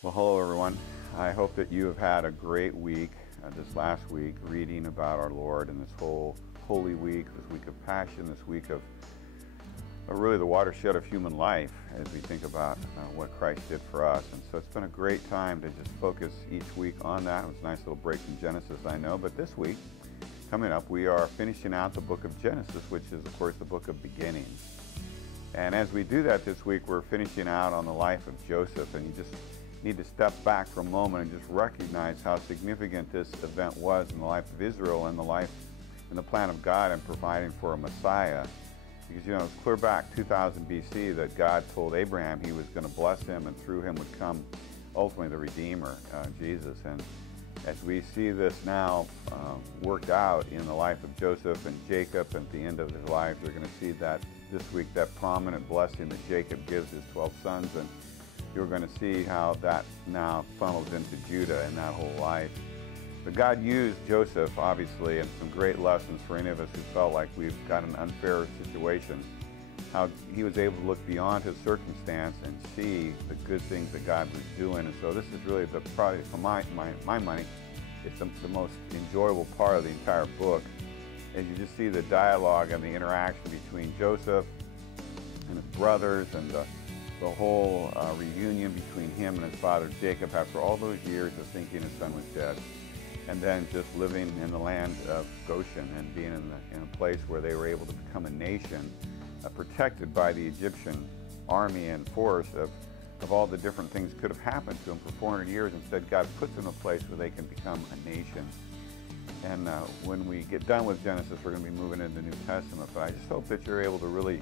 Well, hello everyone. I hope that you have had a great week this last week reading about our Lord and this whole Holy Week, this week of Passion, this week of really the watershed of human life as we think about what Christ did for us. And so it's been a great time to just focus each week on that. It was a nice little break from Genesis, I know, but this week, coming up, we are finishing out the book of Genesis, which is, of course, the book of beginnings. And as we do that this week, we're finishing out on the life of Joseph, and you just need to step back for a moment and just recognize how significant this event was in the life of Israel and the life and the plan of God in providing for a Messiah. Because, you know, it's clear back 2000 BC that God told Abraham he was going to bless him and through him would come ultimately the Redeemer, Jesus. And as we see this now worked out in the life of Joseph and Jacob and at the end of their lives, we're going to see that this week, that prominent blessing that Jacob gives his 12 sons, and you're going to see how that now funnels into Judah and that whole life. But God used Joseph, obviously, and some great lessons for any of us who felt like we've got an unfair situation, how he was able to look beyond his circumstance and see the good things that God was doing. And so this is really probably, for my money, it's the most enjoyable part of the entire book, as you just see the dialogue and the interaction between Joseph and his brothers and the whole reunion between him and his father Jacob after all those years of thinking his son was dead, and then just living in the land of Goshen and being in a place where they were able to become a nation protected by the Egyptian army and force of all the different things that could have happened to them for 400 years. Instead, God puts them in a place where they can become a nation. And when we get done with Genesis, we're going to be moving into the New Testament. But I just hope that you're able to really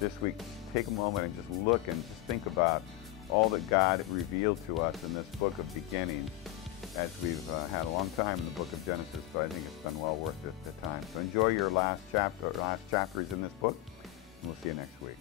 this week take a moment and just look and just think about all that God revealed to us in this book of beginnings, as we've had a long time in the book of Genesis, but I think it's been well worth the time. So enjoy your last chapters in this book, and we'll see you next week.